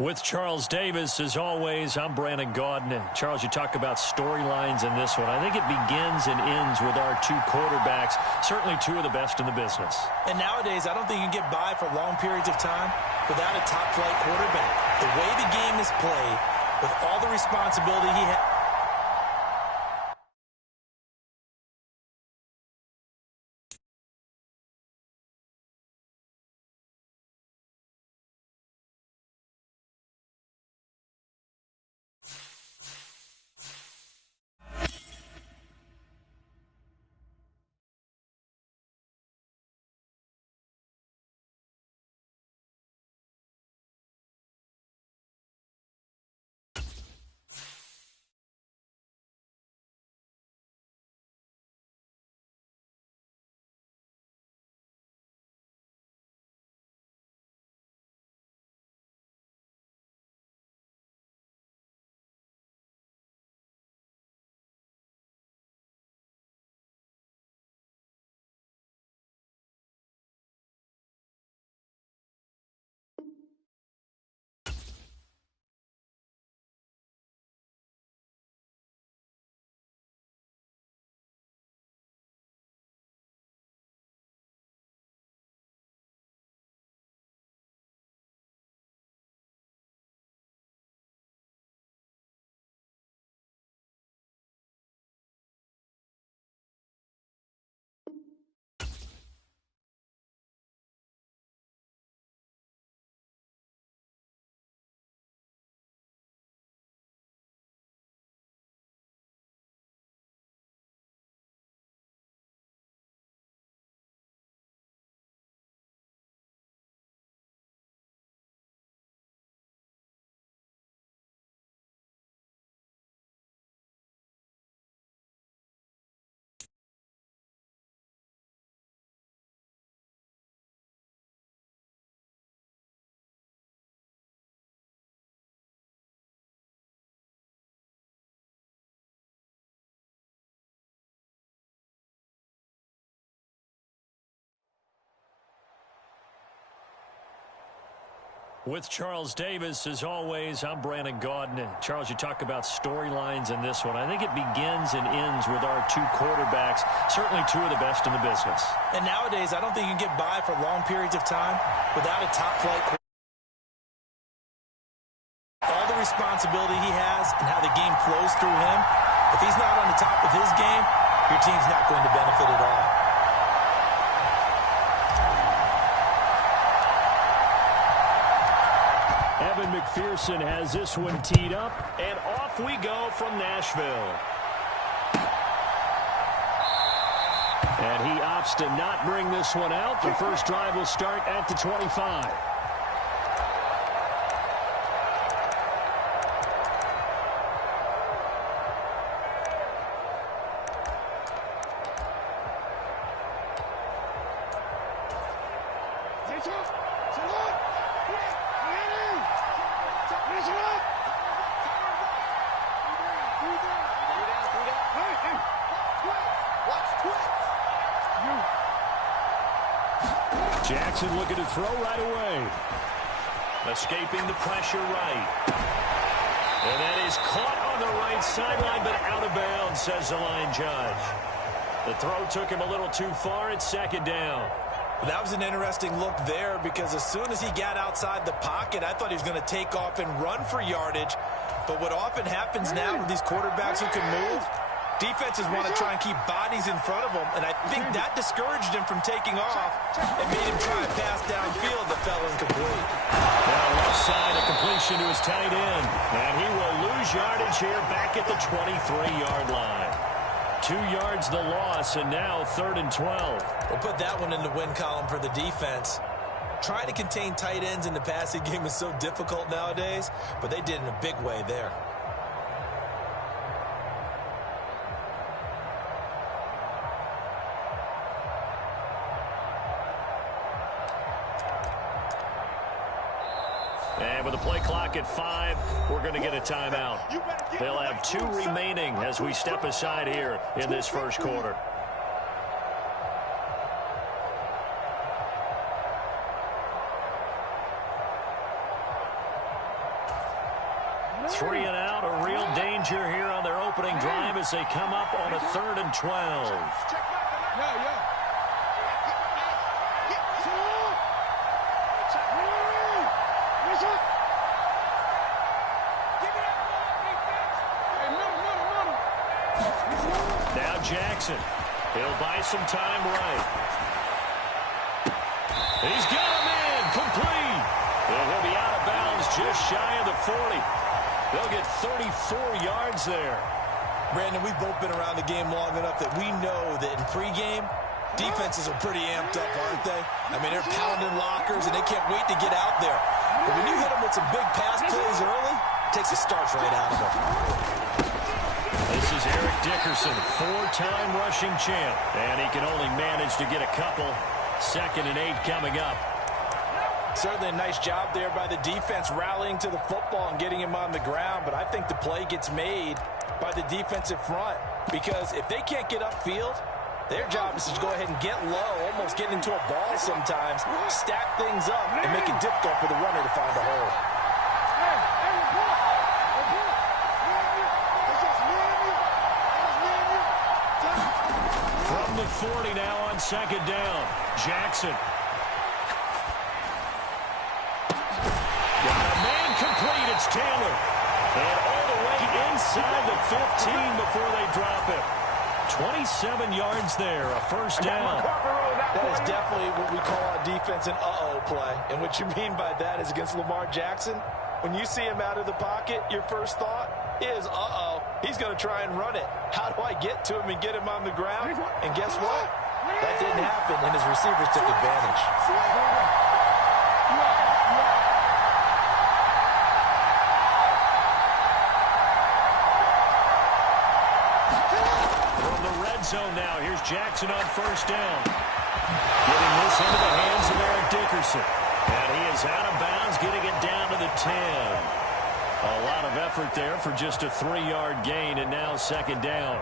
With Charles Davis, as always, I'm Brandon Gaudin. Charles, you talk about storylines in this one. I think it begins and ends with our two quarterbacks, certainly two of the best in the business. And nowadays, I don't think you can get by for long periods of time without a top-flight quarterback. The way the game is played, with all the responsibility he has. With Charles Davis, as always, I'm Brandon Gaudin. Charles, you talk about storylines in this one. I think it begins and ends with our two quarterbacks, certainly two of the best in the business. And nowadays, I don't think you can get by for long periods of time without a top-flight quarterback. All the responsibility he has and how the game flows through him, if he's not on the top of his game, your team's not going to benefit at all. Evan McPherson has this one teed up, and off we go from Nashville. And he opts to not bring this one out. The first drive will start at the 25. Jackson looking to throw right away. Escaping the pressure right. And that is caught on the right sideline, but out of bounds, says the line judge. The throw took him a little too far. It's second down. Well, that was an interesting look there because as soon as he got outside the pocket, I thought he was going to take off and run for yardage. But what often happens now with these quarterbacks who can move, defenses want to try and keep bodies in front of them, and I think that discouraged him from taking off and made him try a pass downfield that fell incomplete. Now left side, a completion to his tight end, and he will lose yardage here back at the 23-yard line. 2 yards the loss, and now 3rd and 12. We'll put that one in the win column for the defense. Trying to contain tight ends in the passing game is so difficult nowadays, but they did in a big way there. And with the play clock at 5, we're going to get a timeout. They'll have 2 remaining as we step aside here in this first quarter. as they come up on a 3rd and 12. Now Jackson. He'll buy some time right. He's got a man complete. And he'll be out of bounds just shy of the 40. They'll get 34 yards there. Brandon, we've both been around the game long enough that we know that in pregame, defenses are pretty amped up, aren't they? I mean, they're pounding lockers, and they can't wait to get out there. But when you hit them with some big pass plays early, it takes the starch right out of them. This is Eric Dickerson, 4-time rushing champ. And he can only manage to get a couple. 2nd and 8 coming up. Certainly a nice job there by the defense rallying to the football and getting him on the ground. But I think the play gets made by the defensive front. Because if they can't get upfield, their job is to go ahead and get low, almost get into a ball sometimes, stack things up, and make it difficult for the runner to find a hole. From the 40 now on 2nd down. Jackson. Got a man complete. It's Taylor. And all the way inside the 15 before they drop it. 27 yards there, a 1st down. That is definitely what we call on defense an uh-oh play. And what you mean by that is against Lamar Jackson, when you see him out of the pocket, your first thought is, uh-oh, he's going to try and run it. How do I get to him and get him on the ground? And guess what? That didn't happen, and his receivers took advantage. From the red zone now, here's Jackson on 1st down. Getting this into the hands of Eric Dickerson. And he is out of bounds, getting it down to the 10. A lot of effort there for just a 3-yard gain, and now 2nd down.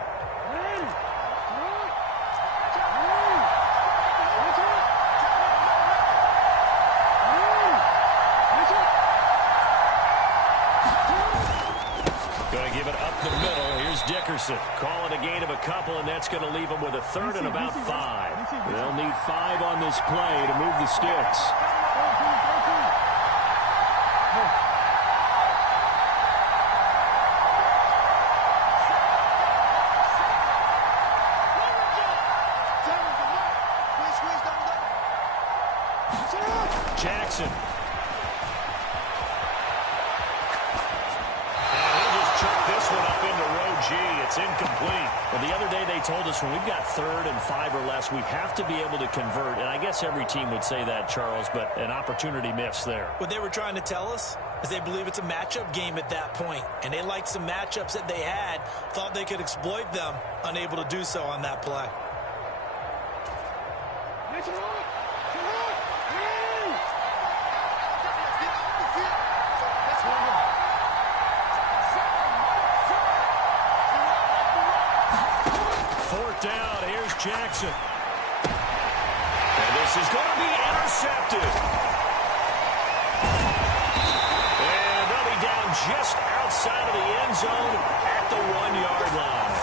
Going to give it up the middle. Here's Dickerson. Call it a gain of a couple, and that's going to leave them with a 3rd and about 5. They'll need 5 on this play to move the sticks. Jackson. And he'll just chuck this one up into row G. It's incomplete. Well, the other day they told us when we've got 3rd and 5 or less, we have to be able to convert. And I guess every team would say that, Charles, but an opportunity missed there. What they were trying to tell us is they believe it's a matchup game at that point. And they liked some matchups that they had, thought they could exploit them, unable to do so on that play. Jackson. And this is going to be intercepted. And they'll be down just outside of the end zone at the 1-yard line.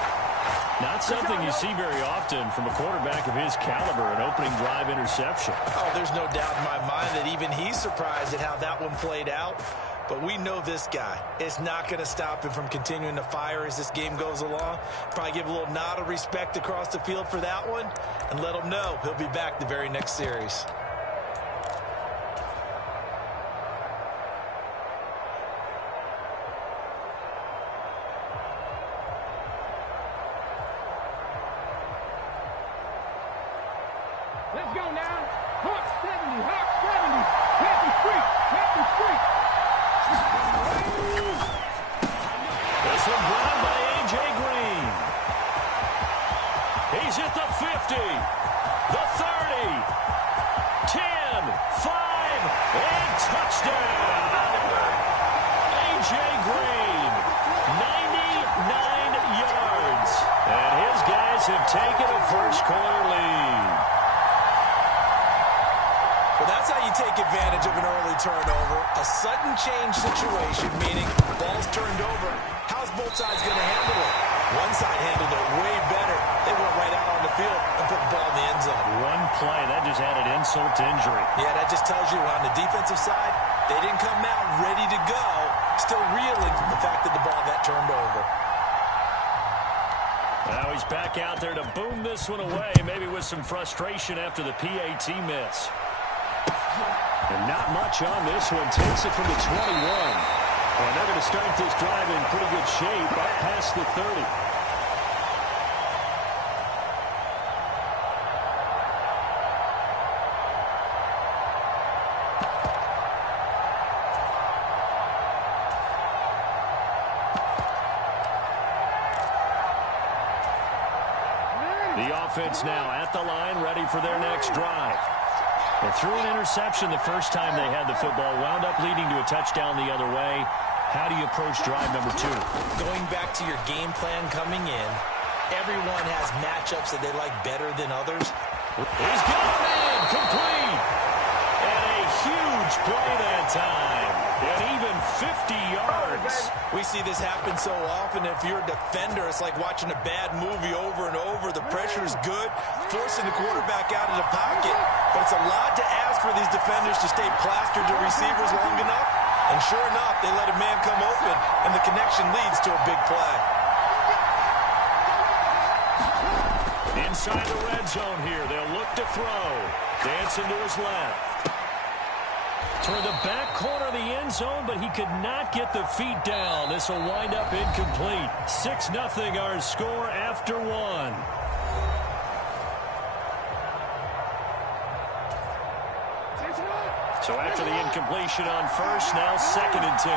Not something you see very often from a quarterback of his caliber, an opening drive interception. Oh, there's no doubt in my mind that even he's surprised at how that one played out. But we know this guy is not going to stop him from continuing to fire as this game goes along. Probably give a little nod of respect across the field for that one and let him know he'll be back the very next series. Let's go now. Hawk 70, Hawk 70. Happy Street, Happy Street. This one brought by A.J. Green. He's at the 50, the 30, 10, 5, and touchdown. A.J. Green, 99 yards. And his guys have taken a first-quarter lead. Well, that's how you take advantage of an early turnover. A sudden change situation, meaning ball's turned over. How's both sides going to handle it? One side handled it way better. They went right out on the field and put the ball in the end zone. One play, that just added insult to injury. Yeah, that just tells you on the defensive side, they didn't come out ready to go, still reeling from the fact that the ball got turned over. Now he's back out there to boom this one away, maybe with some frustration after the PAT miss. And not much on this one. Takes it from the 21. And they're going to start this drive in pretty good shape up past the 30. The offense now at the line, ready for their next drive. They threw an interception the first time they had the football, wound up leading to a touchdown the other way. How do you approach drive number 2? Going back to your game plan coming in, everyone has matchups that they like better than others. He's got a man, complete. And a huge play that time. And even 50 yards. We see this happen so often. If you're a defender, it's like watching a bad movie over and over. The pressure is good, forcing the quarterback out of the pocket. But it's a lot to ask for these defenders to stay plastered to receivers long enough. And sure enough, they let a man come open, and the connection leads to a big play. Inside the red zone here, they'll look to throw. Dancing to his left. Toward the back corner of the end zone, but he could not get the feet down. This will wind up incomplete. 6-0 our score after 1. So after the incompletion on first, now 2nd and 10.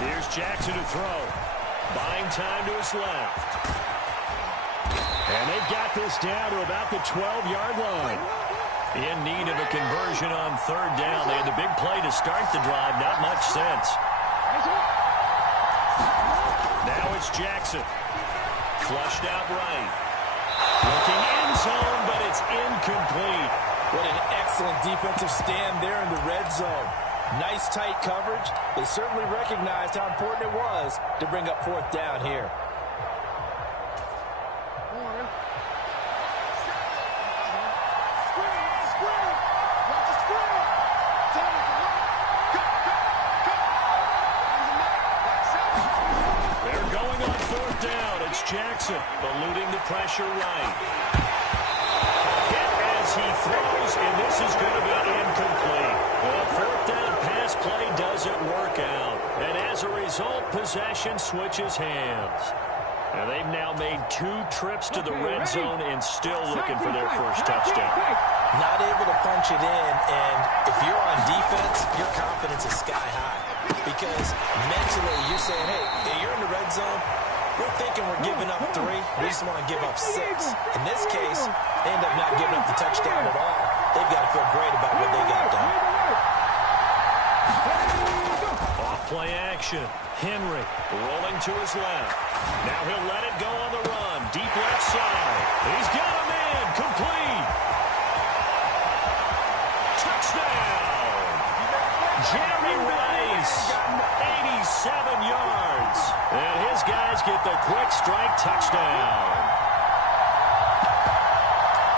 Here's Jackson to throw. Buying time to his left. And they've got this down to about the 12-yard line. In need of a conversion on 3rd down. They had the big play to start the drive. Not much sense. Now it's Jackson. Flushed out right. Looking end zone, but it's incomplete. What an excellent defensive stand there in the red zone. Nice tight coverage. They certainly recognized how important it was to bring up 4th down here. They're going on 4th down. It's Jackson eluding the pressure right. Hit as he throws, and this is going to be incomplete. The 4th down pass play doesn't work out. And as a result, possession switches hands. And they've now made 2 trips to the red zone and still looking for their first touchdown. Not able to punch it in, and if you're on defense, your confidence is sky high. Because mentally, you're saying, hey, you're in the red zone. We're thinking we're giving up 3. We just want to give up 6. In this case, they end up not giving up the touchdown at all. They've got to feel great about what they got done. Off-play action. Henry rolling to his left. Now he'll let it go on the run. Deep left side. He's got a man. Complete. Touchdown. Jerry Rice. 87 yards. And his guys get the quick strike touchdown.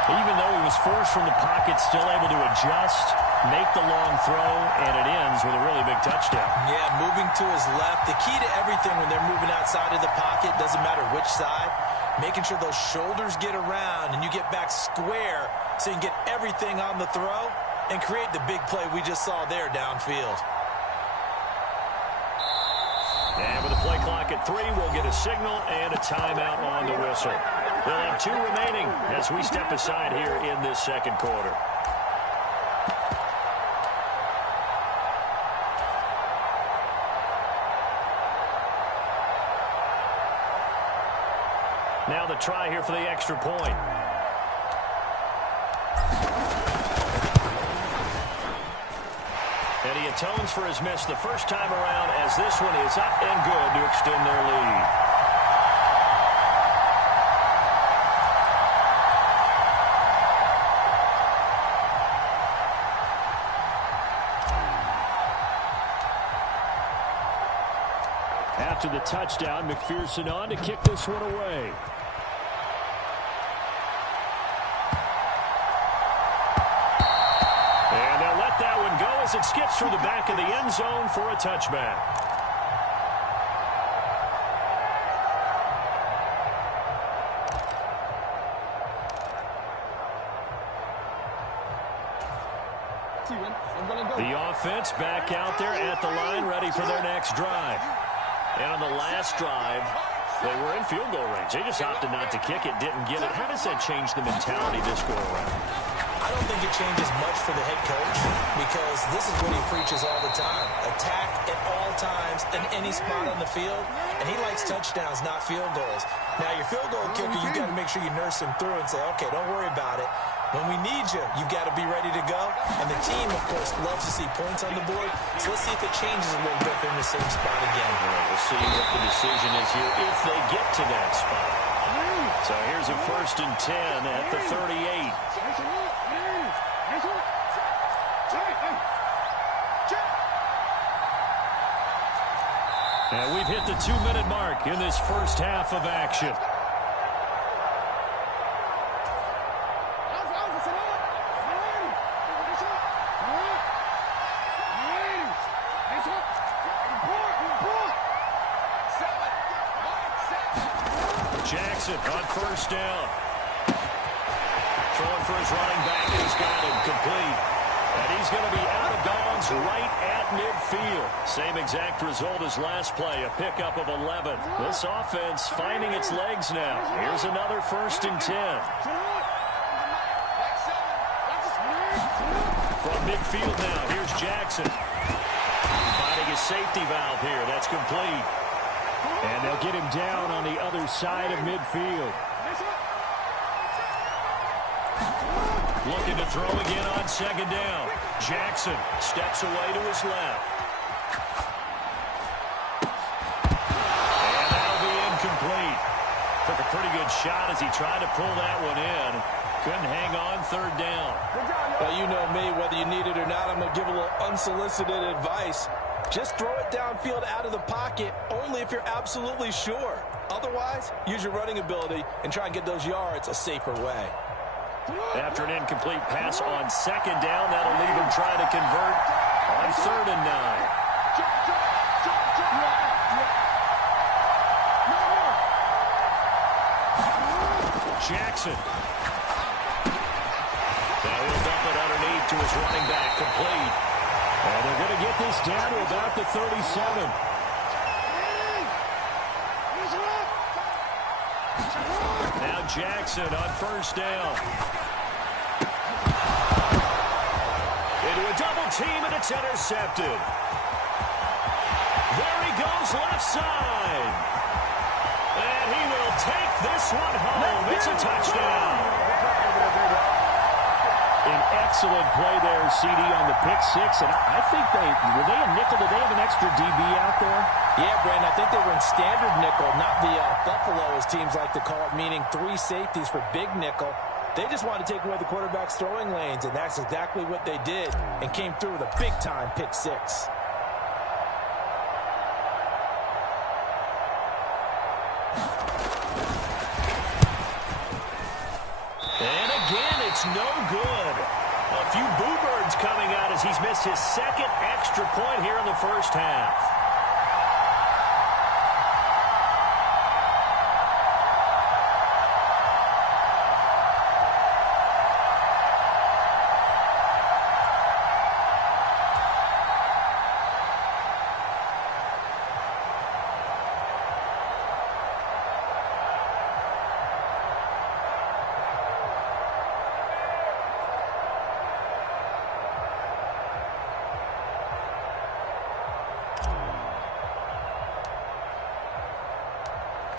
Even though he was forced from the pocket, still able to adjust, make the long throw, and it ends with a really big touchdown. Yeah, moving to his left. The key to everything when they're moving outside of the pocket, doesn't matter which side, making sure those shoulders get around and you get back square so you can get everything on the throw and create the big play we just saw there downfield. And with the play clock at 3, we'll get a signal and a timeout on the whistle. They'll have 2 remaining as we step aside here in this 2nd quarter. Now the try here for the extra point. And he atones for his miss the first time around as this one is up and good to extend their lead. After the touchdown, McPherson on to kick this one away. And they'll let that one go as it skips through the back of the end zone for a touchback. The offense back out there at the line, ready for their next drive. And on the last drive, they were in field goal range. They just opted not to kick it, didn't get it. How does that change the mentality this go around? I don't think it changes much for the head coach because this is what he preaches all the time. Attack at all times in any spot on the field, and he likes touchdowns, not field goals. Now, your field goal kicker, you've got to make sure you nurse him through and say, okay, don't worry about it. When we need you, you've got to be ready to go. And the team, of course, loves to see points on the board. So let's see if it changes a little bit in the same spot again. We'll see what the decision is here if they get to that spot. So here's a 1st and 10 at the 38. And we've hit the 2-minute mark in this first half of action. Jackson on 1st down. Throwing for his running back. He's got him complete. And he's going to be out of bounds right at midfield. Same exact result as last play, a pickup of 11. This offense finding its legs now. Here's another 1st and 10. From midfield now, here's Jackson. Finding his safety valve here. That's complete. And they'll get him down on the other side of midfield. Looking to throw again on 2nd down. Jackson steps away to his left. And that'll be incomplete. Took a pretty good shot as he tried to pull that one in. Couldn't hang on 3rd down. Well, you know me, whether you need it or not, I'm going to give a little unsolicited advice. Just throw it downfield out of the pocket only if you're absolutely sure. Otherwise, use your running ability and try and get those yards a safer way. After an incomplete pass on 2nd down, that'll leave him trying to convert on 3rd and 9. Jackson. Now he'll dump it underneath to his running back, complete. And they're going to get this down to about the 37. Now Jackson on 1st down. Into a double team, and it's intercepted. There he goes, left side. And he will take this one home. It's a touchdown. An excellent play there, CD, on the pick 6. And I think were they in nickel? Did they have an extra DB out there? Yeah, Brandon, I think they were in standard nickel, not the Buffalo, as teams like to call it, meaning 3 safeties for big nickel. They just wanted to take away the quarterback's throwing lanes, and that's exactly what they did, and came through with a big-time pick 6. And again, it's no good. A few boo birds coming out as he's missed his 2nd extra point here in the first half.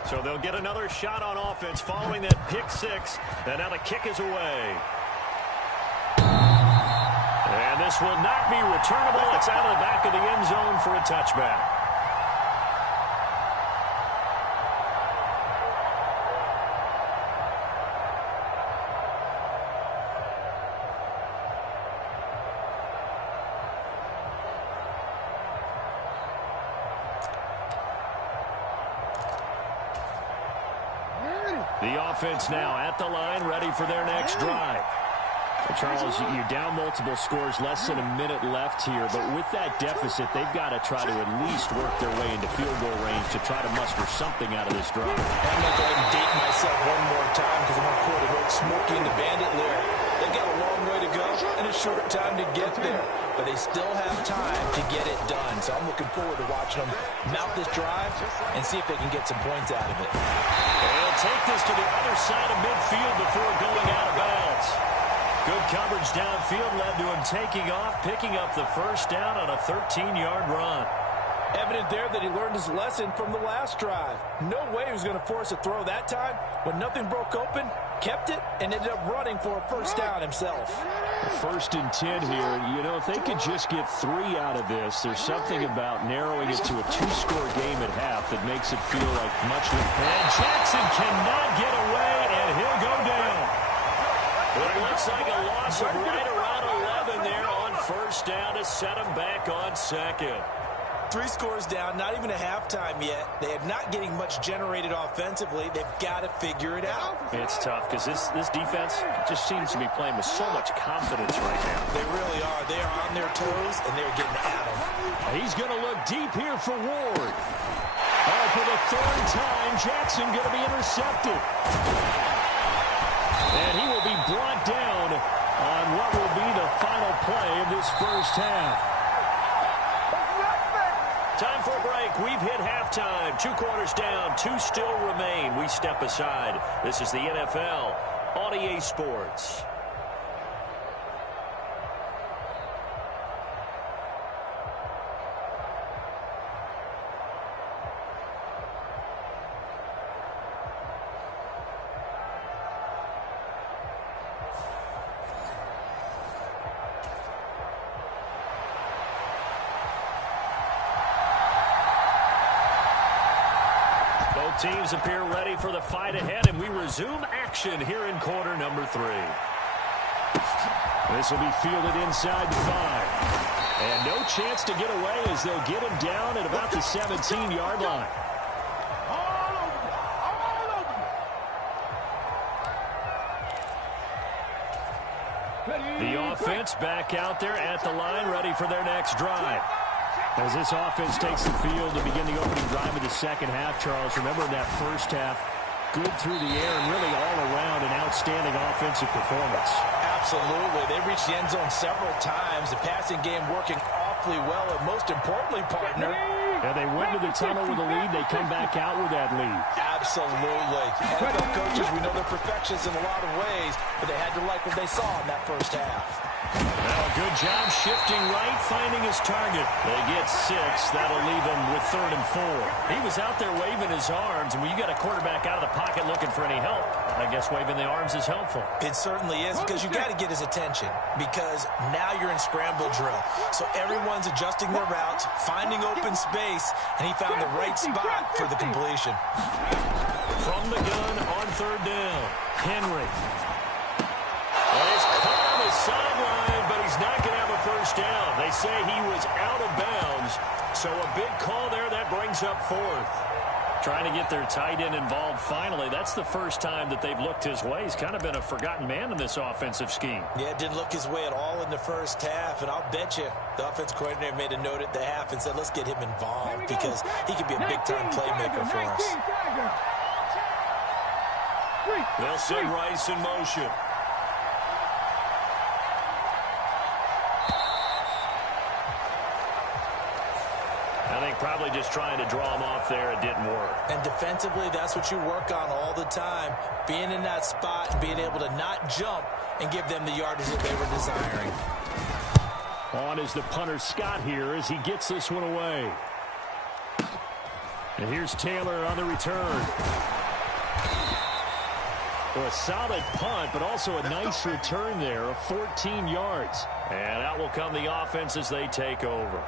So they'll get another shot on offense following that pick 6. And now the kick is away. And this will not be returnable. It's out of the back of the end zone for a touchback. The offense now at the line, ready for their next drive. Charles, you're down multiple scores, less than a minute left here, but with that deficit, they've got to try to at least work their way into field goal range to try to muster something out of this drive. I'm going to go ahead and date myself one more time because I want to quote a old Smokey and the Bandit lyric. They've got a long way to go and a short time to get there, but they still have time to get it done. So I'm looking forward to watching them mount this drive and see if they can get some points out of it. They'll take this to the other side of midfield before going out of bounds. Good coverage downfield led to him taking off, picking up the first down on a 13-yard run. Evident there that he learned his lesson from the last drive. No way he was going to force a throw that time. When nothing broke open, kept it, and ended up running for a first down himself. 1st and 10 here. You know, if they could just get 3 out of this, there's something about narrowing it to a 2-score game at half that makes it feel like much. And Jackson cannot get away, and he'll go down. It looks like a loss of right around 11 there on first down to set him back on second. 3 scores down, not even a halftime yet. They are not getting much generated offensively. They've got to figure it out. It's tough because this defense just seems to be playing with so much confidence right now. They really are. They are on their toes, and they're getting at them. He's going to look deep here for Ward. Oh, for the 3rd time, Jackson going to be intercepted. And he will be brought down on what will be the final play of this first half. Time for a break. We've hit halftime. 2 quarters down. 2 still remain. We step aside. This is the NFL on EA Sports. Teams appear ready for the fight ahead, and we resume action here in quarter number 3. This will be fielded inside the 5. And no chance to get away as they'll get him down at about the 17-yard line. The offense back out there at the line, ready for their next drive. As this offense takes the field to begin the opening drive of the second half, Charles, remember in that first half, good through the air and really all around an outstanding offensive performance. Absolutely. They reached the end zone several times. The passing game working awfully well, and most importantly, partner, and they went to the tunnel with a lead. They come back out with that lead. Absolutely. NFL coaches, we know they're perfectionists in a lot of ways, but they had to like what they saw in that first half. Well, good job shifting right, finding his target. They get 6. That'll leave him with 3rd and 4. He was out there waving his arms, and when you got a quarterback out of the pocket looking for any help, I guess waving the arms is helpful. It certainly is, because you got to get his attention, because now you're in scramble drill. So everyone's adjusting their routes, finding open space, and he found the right spot for the completion. From the gun on 3rd down, Henry. Well, he's caught on the sideline, but he's not going to have a first down. They say he was out of bounds, so a big call there that brings up 4th. Trying to get their tight end involved finally. That's the first time that they've looked his way. He's kind of been a forgotten man in this offensive scheme. Yeah, didn't look his way at all in the first half, and I'll bet you the offense coordinator made a note at the half and said, let's get him involved because he could be a big-time playmaker for us. They'll send Rice in motion. I think probably just trying to draw him off there, it didn't work. And defensively, that's what you work on all the time. Being in that spot and being able to not jump and give them the yardage that they were desiring. On is the punter Scott here as he gets this one away. And here's Taylor on the return. Well, a solid punt, but also a nice return there of 14 yards. And out will come the offense as they take over.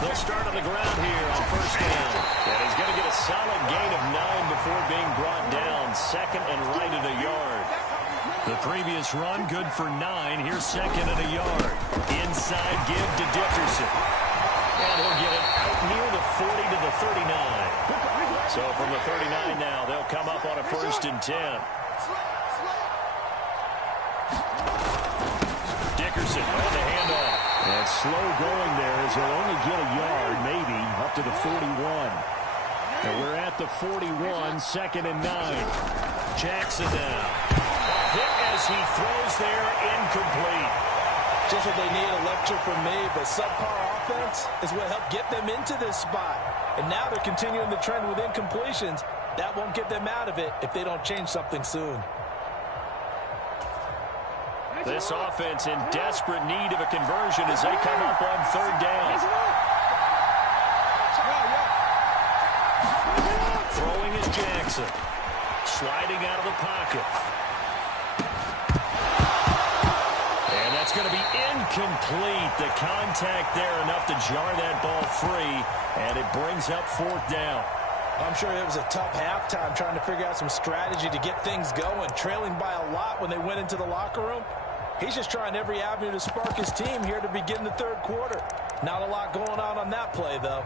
They'll start on the ground here on first down. And he's going to get a solid gain of 9 before being brought down. Second and right at a yard. The previous run, good for 9. Here's second and a yard. Inside give to Dickerson. And he'll get it out near the 40 to the 39. So from the 39 now, they'll come up on a first and 10. Dickerson on the handoff. And slow going there as he'll only get a yard, maybe, up to the 41. And we're at the 41, second and 9. Jackson now. Hit as he throws there, incomplete. Just what they need, a lecture from me, but subpar offense is what helped get them into this spot. And now they're continuing the trend with incompletions. That won't get them out of it if they don't change something soon. This offense in desperate need of a conversion as they come up on third down. Throwing is Jackson. Sliding out of the pocket. And that's going to be incomplete. The contact there enough to jar that ball free, and it brings up fourth down. I'm sure it was a tough halftime trying to figure out some strategy to get things going, trailing by a lot when they went into the locker room. He's just trying every avenue to spark his team here to begin the third quarter. Not a lot going on that play, though.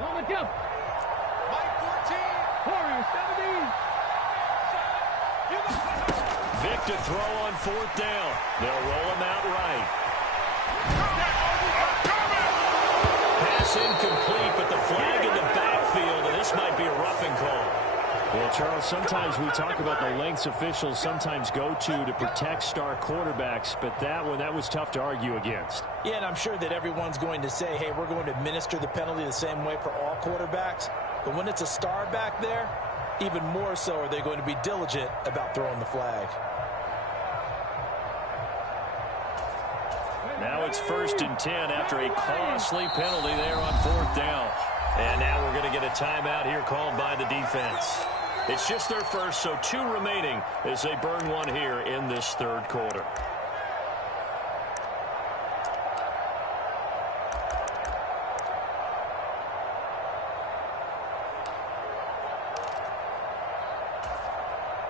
On the jump. Mike 14. Warriors 17. Vic to throw on fourth down. They'll roll him out right. Pass incomplete, but the flag in the backfield, and this might be a roughing call. Well, Charles, sometimes we talk about the lengths officials sometimes go to protect star quarterbacks, but that was tough to argue against. Yeah, and I'm sure that everyone's going to say, hey, we're going to administer the penalty the same way for all quarterbacks. But when it's a star back there, even more so are they going to be diligent about throwing the flag. Now it's first and 10 after a costly penalty there on fourth down. And now we're going to get a timeout here called by the defense. It's just their first, so 2 remaining as they burn one here in this third quarter.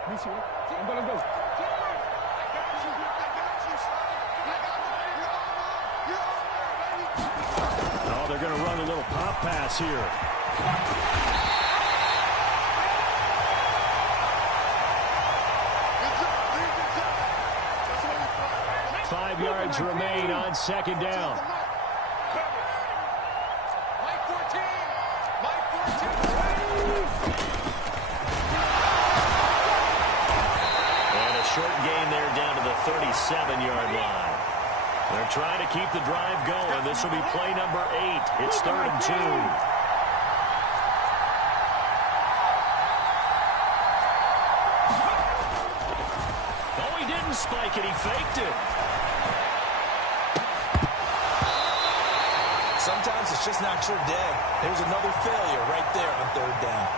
I'm going to go. Oh, they're going to run a little pop pass here. 5 yards remain on second down. Mike 14. Mike 14. And a short gain there down to the 37-yard line. They're trying to keep the drive going. This will be play number 8. It's third and 2. Oh, he didn't spike it. He faked it. Sometimes it's just not your day. There's another failure right there on third down.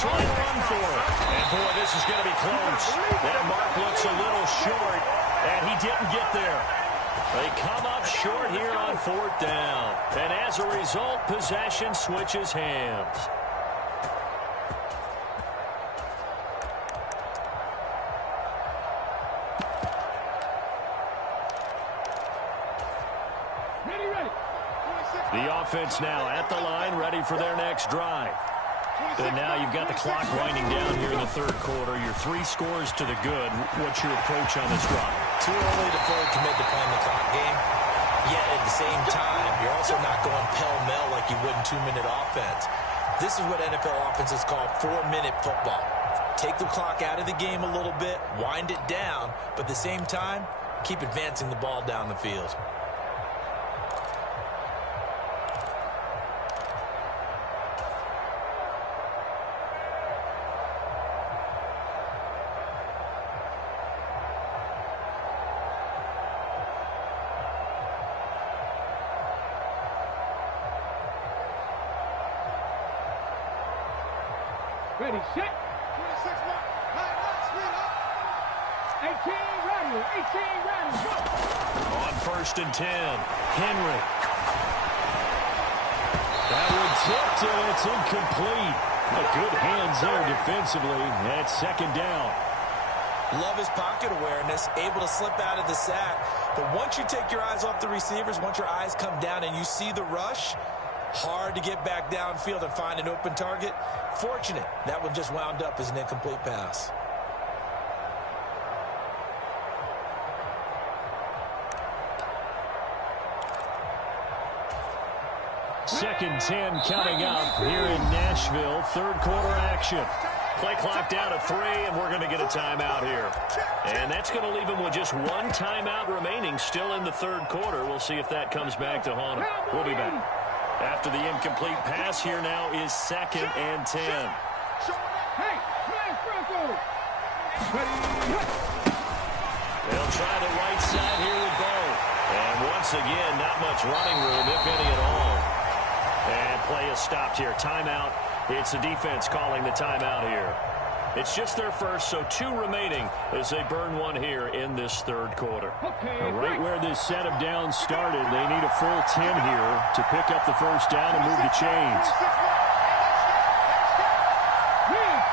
Trying to run for it. And, boy, this is going to be close. That mark looks a little short, and he didn't get there. They come up short here on fourth down. And as a result, possession switches hands. Ready. The offense now at the line, ready for their next drive. And now you've got the clock winding down here in the third quarter. You're 3 scores to the good. What's your approach on this drive? Too early to fully commit to playing the clock game. Yet at the same time, you're also not going pell-mell like you would in 2-minute offense. This is what NFL offenses call 4-minute football. Take the clock out of the game a little bit, wind it down, but at the same time, keep advancing the ball down the field. Ready, set. 26 mark. 18 Rattler. 18 Rattler. Go. On 1st and 10, Henry. That one tipped, and it's incomplete. Good hands there defensively. That's 2nd down. Love his pocket awareness, able to slip out of the sack. But once you take your eyes off the receivers, once your eyes come down and you see the rush, hard to get back downfield and find an open target. Fortunate, that one just wound up as an incomplete pass. Second 10 coming up here in Nashville. 3rd quarter action. Play clock down to 3, and we're going to get a timeout here. And that's going to leave them with just 1 timeout remaining still in the 3rd quarter. We'll see if that comes back to haunt them. We'll be back. After the incomplete pass, here now is 2nd and 10. Hey, nice Franco. They'll try the right side here with Bo. And once again, not much running room, if any at all. And play is stopped here. Timeout. It's the defense calling the timeout here. It's just their first, so 2 remaining as they burn 1 here in this 3rd quarter. Right where this set of downs started, they need a full 10 here to pick up the 1st down and move the chains.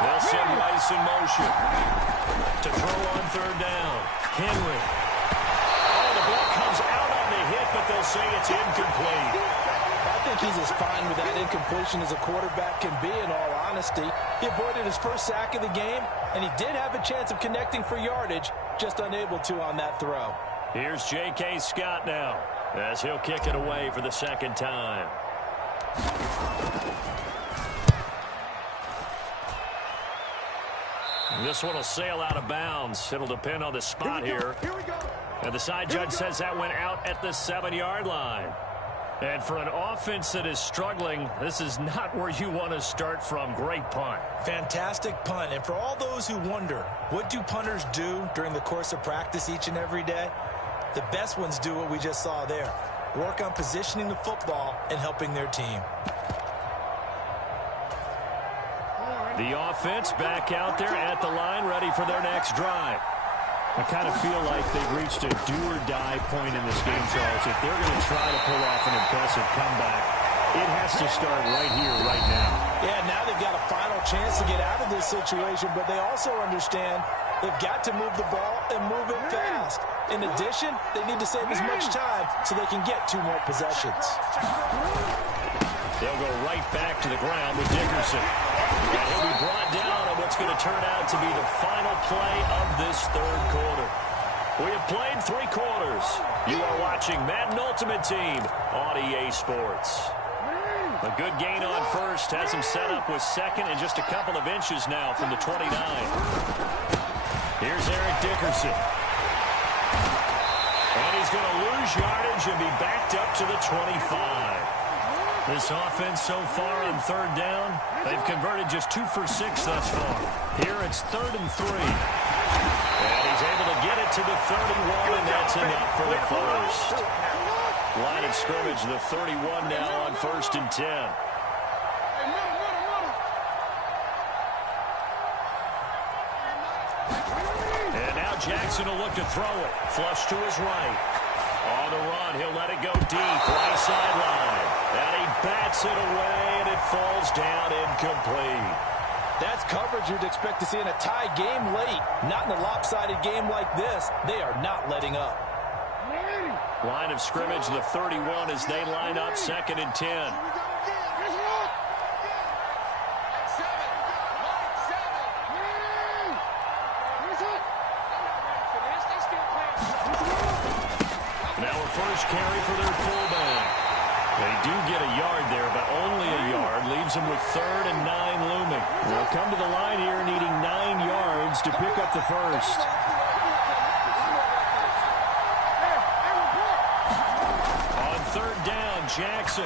They'll send Rice in motion to throw on 3rd down. Henry. Oh, the ball comes out on the hit, but they'll say it's incomplete. I think he's as fine with that incompletion as a quarterback can be, in all honesty. He avoided his first sack of the game, and he did have a chance of connecting for yardage, just unable to on that throw. Here's J.K. Scott now, as he'll kick it away for the 2nd time. This one will sail out of bounds. It'll depend on the spot here. And the side judge says that went out at the 7-yard line. And for an offense that is struggling, this is not where you want to start from. Great punt. Fantastic punt. And for all those who wonder, what do punters do during the course of practice each and every day? The best ones do what we just saw there. Work on positioning the football and helping their team. The offense back out there at the line, ready for their next drive. I kind of feel like they've reached a do-or-die point in this game, Charles. If they're going to try to pull off an impressive comeback, it has to start right here, right now. Yeah, now they've got a final chance to get out of this situation, but they also understand they've got to move the ball and move it fast. In addition, they need to save as much time so they can get 2 more possessions. They'll go right back to the ground with Dickerson. And he'll be brought down on what's going to turn out to be the final play of this 3rd quarter. We have played 3 quarters. You are watching Madden Ultimate Team on EA Sports. A good gain on 1st has him set up with 2nd and just a couple of inches now from the 29. Here's Eric Dickerson. And he's going to lose yardage and be backed up to the 25. This offense so far on 3rd down, they've converted just 2 for 6 thus far. Here it's 3rd and 3. And he's able to get it to the 31, and that's enough for the 1st. Line of scrimmage, the 31 now on 1st and 10. And now Jackson will look to throw it. Flush to his right. On the run, he'll let it go deep, right sideline. And he bats it away, and it falls down incomplete. That's coverage you'd expect to see in a tie game late. Not in a lopsided game like this. They are not letting up. Line of scrimmage, the 31 as they line up 2nd and 10. Now a first carry for their fullback. They do get a yard there, but only a yard. Leaves them with 3rd and 9 looming. They'll come to the line here needing 9 yards to pick up the first. On 3rd down, Jackson.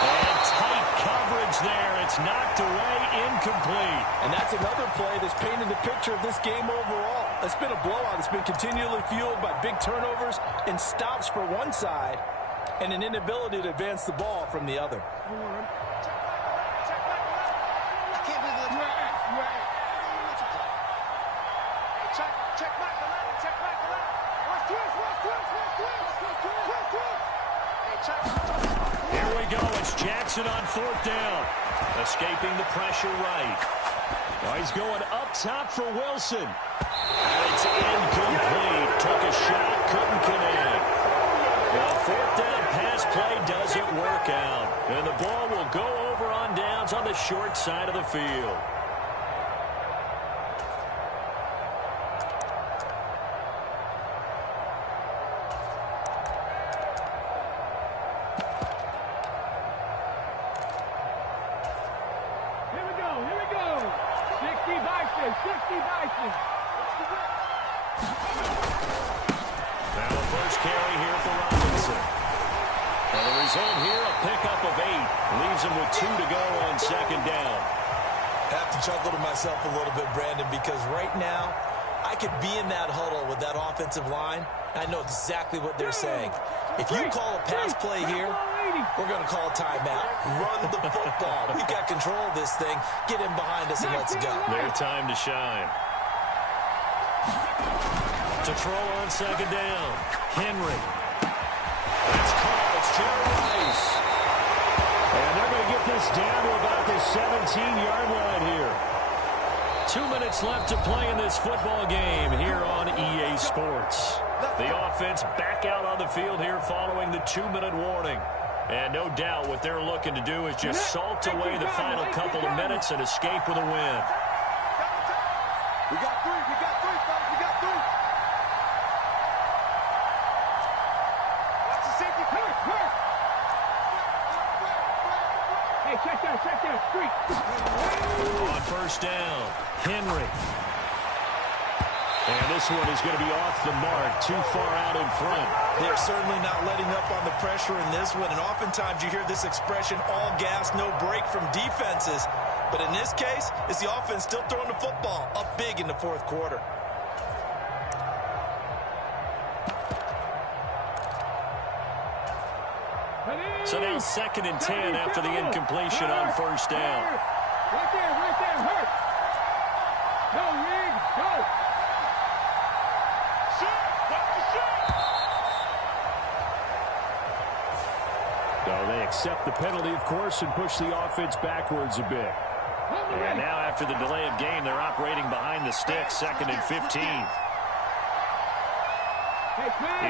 And tight coverage there. It's knocked away, incomplete. And that's another play that's painted the picture of this game overall. It's been a blowout. It's been continually fueled by big turnovers and stops for one side and an inability to advance the ball from the other. Here we go. It's Jackson on 4th down. Escaping the pressure right. Now he's going up top for Wilson. And it's incomplete. Took a shot, couldn't connect. Well, 4th down pass play doesn't work out. And the ball will go over on downs on the short side of the field. Here we go. 60 Bison. Now the first carry here for Robinson. And the result here, a pickup of 8. Leaves him with 2 to go on 2nd down. I have to chuckle to myself a little bit, Brandon, because right now I could be in that huddle with that offensive line. I know exactly what they're saying. If you call a pass play here, we're going to call a timeout. Run the football. We've got control of this thing. Get him behind us and let's go. Their time to shine. To throw on 2nd down. Henry. It's caught. It's Jerry Rice. And they're going to get this down to about the 17-yard line here. 2 minutes left to play in this football game here on EA Sports. The offense back out on the field here following the 2-minute warning. And no doubt what they're looking to do is just salt away the final couple of minutes and escape with a win. We got 3, fellas. We got 3. Watch the safety. Hurt. Hey, check that street. On 1st down, Henry. And this one is going to be off the mark, too far out in front. They're certainly not letting up on the pressure in this one, and oftentimes you hear this expression, all gas, no break from defenses. But in this case, it's the offense still throwing the football up big in the 4th quarter. So now 2nd and 10 after the incompletion on 1st down. Right there, hurt. Go, Reed, go. So they accept the penalty, of course, and push the offense backwards a bit. And now after the delay of game, they're operating behind the sticks, 2nd and 15.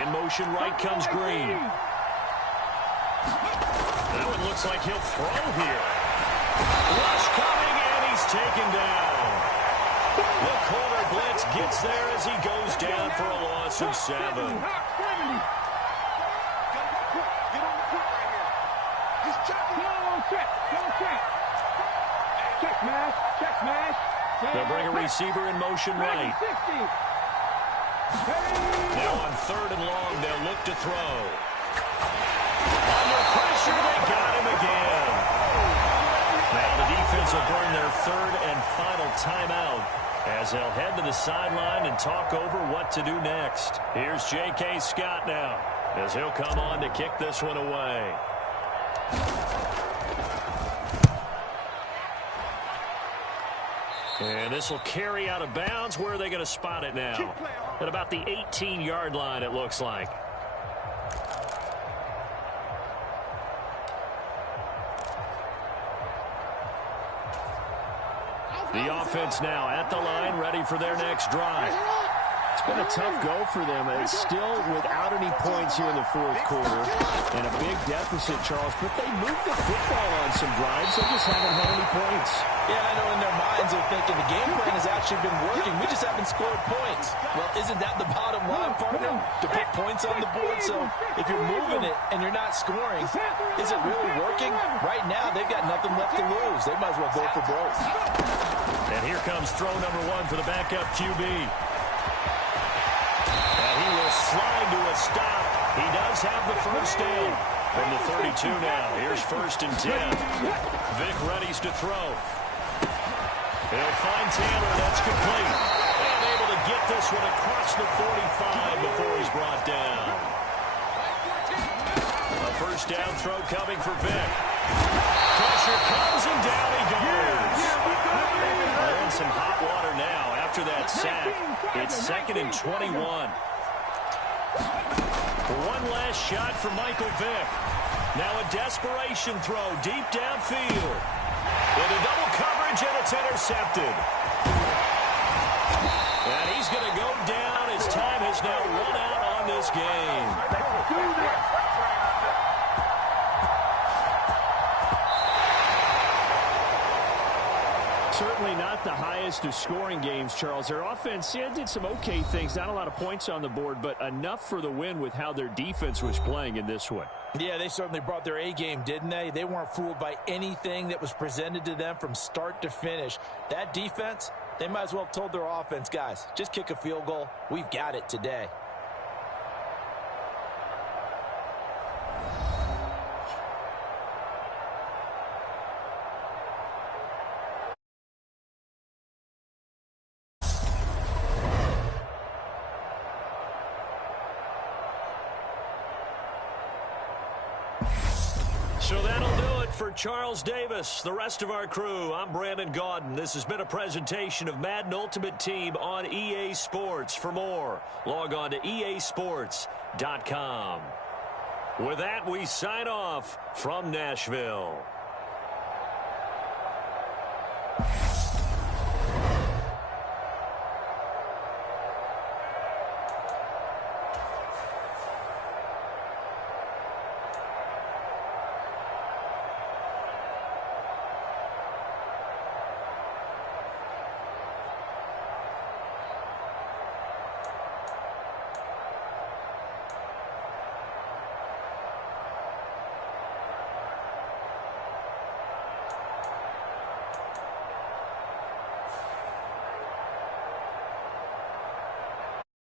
In motion right comes Green. That one looks like he'll throw here. Rush coming, and he's taken down. The corner blitz gets there as he goes down for a loss of 7. Check mash. They'll bring a receiver in motion right. Now on 3rd and long, they'll look to throw. Under pressure, they got him again. Now the defense will burn their 3rd and final timeout as they'll head to the sideline and talk over what to do next. Here's J.K. Scott now as he'll come on to kick this one away. And this will carry out of bounds. Where are they going to spot it now? At about the 18-yard line, it looks like. The offense now at the line, ready for their next drive. It's been a tough go for them. It's still without any points here in the fourth quarter and a big deficit, Charles. But they moved the football on some drives. They just haven't had any points. Yeah, I know in their minds they're thinking the game plan has actually been working. We just haven't scored points. Well, isn't that the bottom line, partner? To put points on the board. So if you're moving it and you're not scoring, is it really working? Right now, they've got nothing left to lose. They might as well go for broke. And here comes throw number 1 for the backup QB. Slide to a stop. He does have the first down from the 32 now. Here's 1st and 10. Vic readies to throw. He'll find Taylor. That's complete. And able to get this one across the 45 before he's brought down. A first down throw coming for Vic. Pressure comes and down he goes. They're in some hot water now after that sack. It's 2nd and 21. One last shot for Michael Vick. Now a desperation throw deep downfield. Into double coverage, and it's intercepted. And he's going to go down. His time has now run out on this game. Certainly not the highest of scoring games, Charles. Their offense did some okay things. Not a lot of points on the board, but enough for the win with how their defense was playing in this one. Yeah, they certainly brought their A-game, didn't they? They weren't fooled by anything that was presented to them from start to finish. That defense, they might as well have told their offense, guys, just kick a field goal. We've got it today. So that'll do it for Charles Davis. The rest of our crew, I'm Brandon Gaudin. This has been a presentation of Madden Ultimate Team on EA Sports. For more, log on to easports.com. With that, we sign off from Nashville.